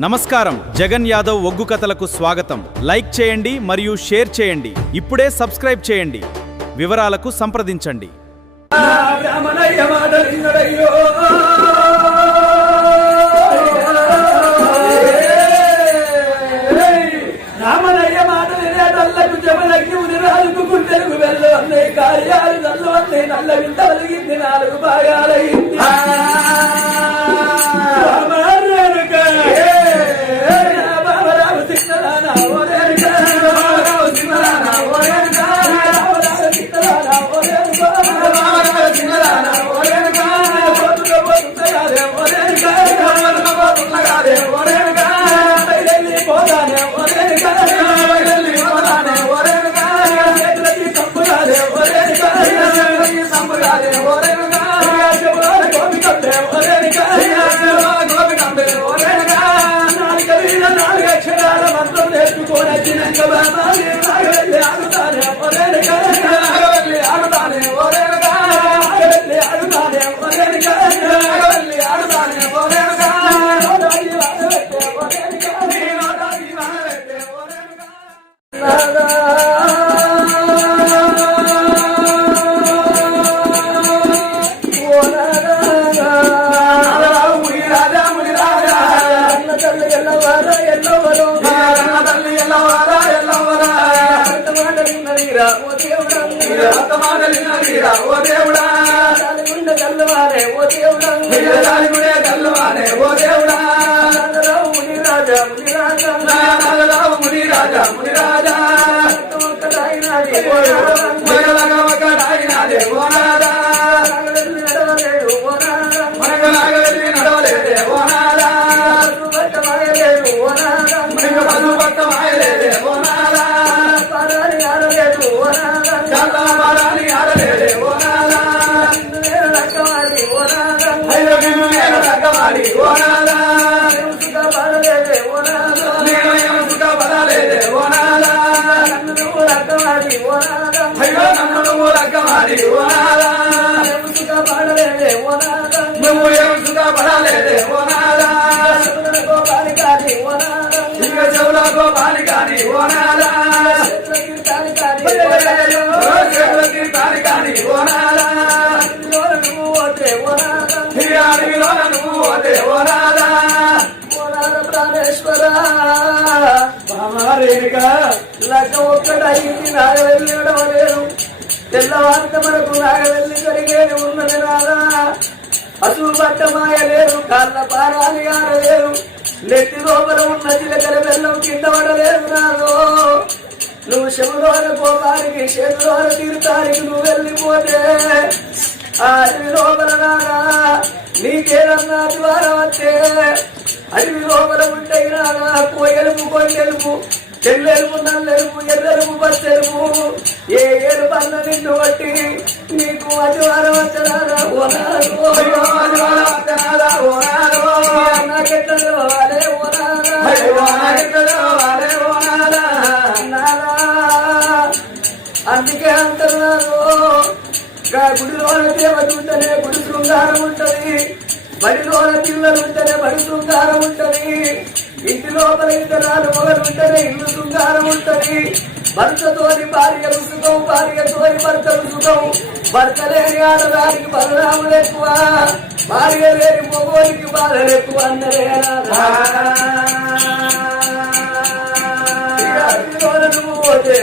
నమస్కారం. జగన్ యాదవ్ ఒగ్గు కథలకు స్వాగతం. లైక్ చేయండి మరియు షేర్ చేయండి. ఇప్పుడే సబ్స్క్రైబ్ చేయండి. వివరాలకు సంప్రదించండి. తెల్లవారిత మనకు నాగవెల్లి జరిగేది ఉన్నది రాదా అసలు పట్టమాయ లేరు కాళ్ళ పారాలి ఆడలేరు నెత్తి లోపల ఉన్న చిలకల బెల్లం కింద పడలేరు నాదో నువ్వు శివులోన కోపానికి చేతులోన తీర్థానికి నువ్వు వెళ్ళిపోతే ఆ అడవి లోపల నాగా నీకేదన్నా ద్వారా వచ్చే అడవి లోపల ఉంటే నాగా కోయలుపు కొయ్యలుపు తెల్లెలుపు నల్లెలుపు ఎర్రెలుపు పచ్చెలుపు ఏ ఏడు పన్న నిన్ను బట్టి నీకు అధివారం వచ్చనాదా అందుకే అంటున్నారు గుడిలోన దేవత ఉంటేనే గుడి శృంగారం ఉంటది, బడిలోన పిల్లలు ఉంటేనే బడి శృంగారం ఉంటది, ఇంటి లోపల ఇతరాలు మొగలు ఉంటేనే ఇల్లు శృంగారం ఉంటది. భర్తతోని భార్యలు సుఖం, భార్యతోని భర్తలు సుఖం. భర్త లేని ఆడదానికి బలరాములు ఎక్కువ, భార్య లేని మొగోనికి బాధలు ఎక్కువ అన్నదే నువ్వు పోతే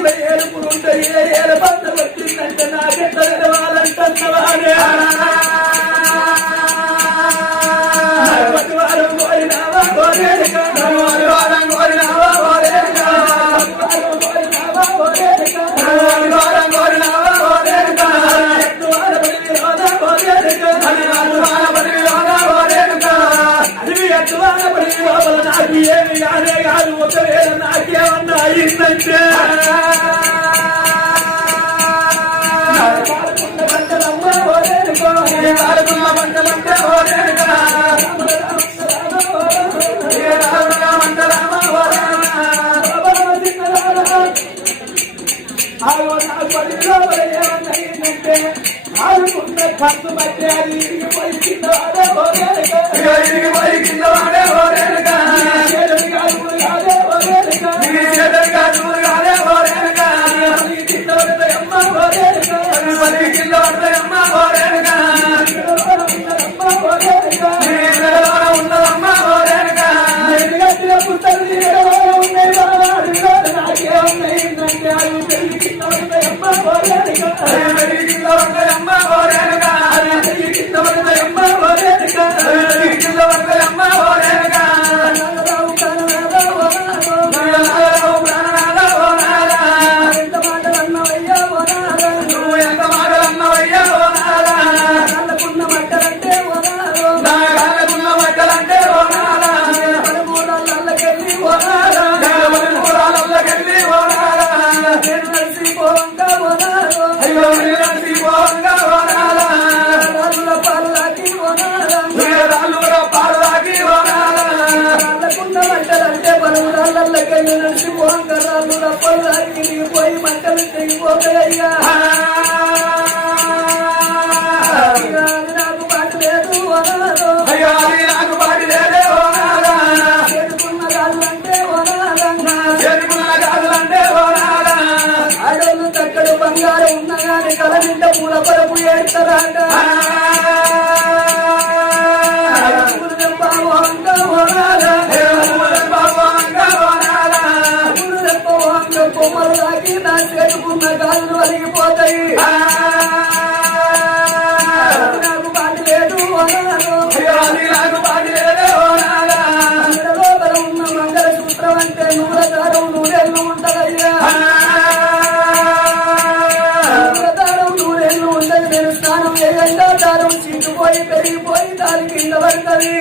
ఏళ్ళ ఏలుపులుంటాయి ఏ ఏల పంట వచ్చిందంటే నాకెట్లా తెలవాలంటున్నవాడే వారం కోరినావా కోరేడుగా వారం కోరినావా కోరేడుగా వారం కోరినావా కోరేడుగా నాకు ఏమి కాదే కాదు ఒకవేళ నాకేమన్నా అయిందంటే పంటలమ్మ ఓరేడుకో పంటలంటే ఓరేడుగా ఆడుకున్న ఖర్చు బట్టి అది ఇరిగిపోయి కింద వాడే ఓరేడుగా ఇరిగిపోయి కింద వాడే ఓరేడుగా కాదే ఓరేడుగా కాదే ఓరేడుగా కింద పడతాయమ్మ ఓరేడుగా కింద పడతాయమ్మ ఓరేడుగా ఉన్నదమ్మ ఓరేడుగా కట్టిన పుస్తకం ఉన్నాయి నాకే ఉన్నాయిందంటే అవి పెళ్లి కింద పడతాయమ్మ ఓరేడుగా కింద పడతాయమ్మ ఓరేడుగా కింద పడతాయమ్మ ఓరేడుగా కింద పడతాయమ్మ ఓరేడుగా ఎంత మాటలన్నవయ్యా ఓనారా నువ్వు ఎంత మాటలన్నవయ్యా ఓనారా కళ్ళకున్న మట్టలంటే ఓనారా కళ్ళకున్న మట్టలంటే ఓనారా పదమూడాళ్ళకెళ్ళి ఓనారా పదమూడాళ్ళకెళ్ళి ఓనారా నేను నడిచిపోవంగా ఓనారా అయ్యో నేను నడిచిపోవంగా ఓనారా రాళ్ళ పాలు దాకి ఓనారా రాళ్ళ పాలు దాకి ఓనారా కళ్ళకున్న మట్టలంటే పదమూడాళ్ళకెళ్ళి నడిచిపోవంగా రాళ్ళ పాలు దాకి పోయి మట్టలు తెగిపోతాయ్యా నాకు పాటు లేదు ఓనారో అయ్యో నాకు పాటు లేదే ఓనారా చేరుకున్న గాజులంటే ఓనారంగా చేరుకున్న గాజులంటే ఓనారా ఆడోళ్ళు తక్కడు బంగారం ఉన్నగాని కల నింట పూల కొరకు ఏడ్చరాట కొమ్మలు దాకి నా చేరుకున్న గాజులు వలిగిపోతాయి నాకు పాటు లేదు నాకు పాటు లేదే ఓనారా లోపల ఉన్న మంగళసూత్రం అంటే నూనెదారం నూనెళ్ళు ఉంటదయ్యా నూనెదారం నూనెళ్ళు ఉండదు నేను స్నానం చేయంగా దారం చీటుపోయి పెరిగిపోయి దాని కింద పడుతుంది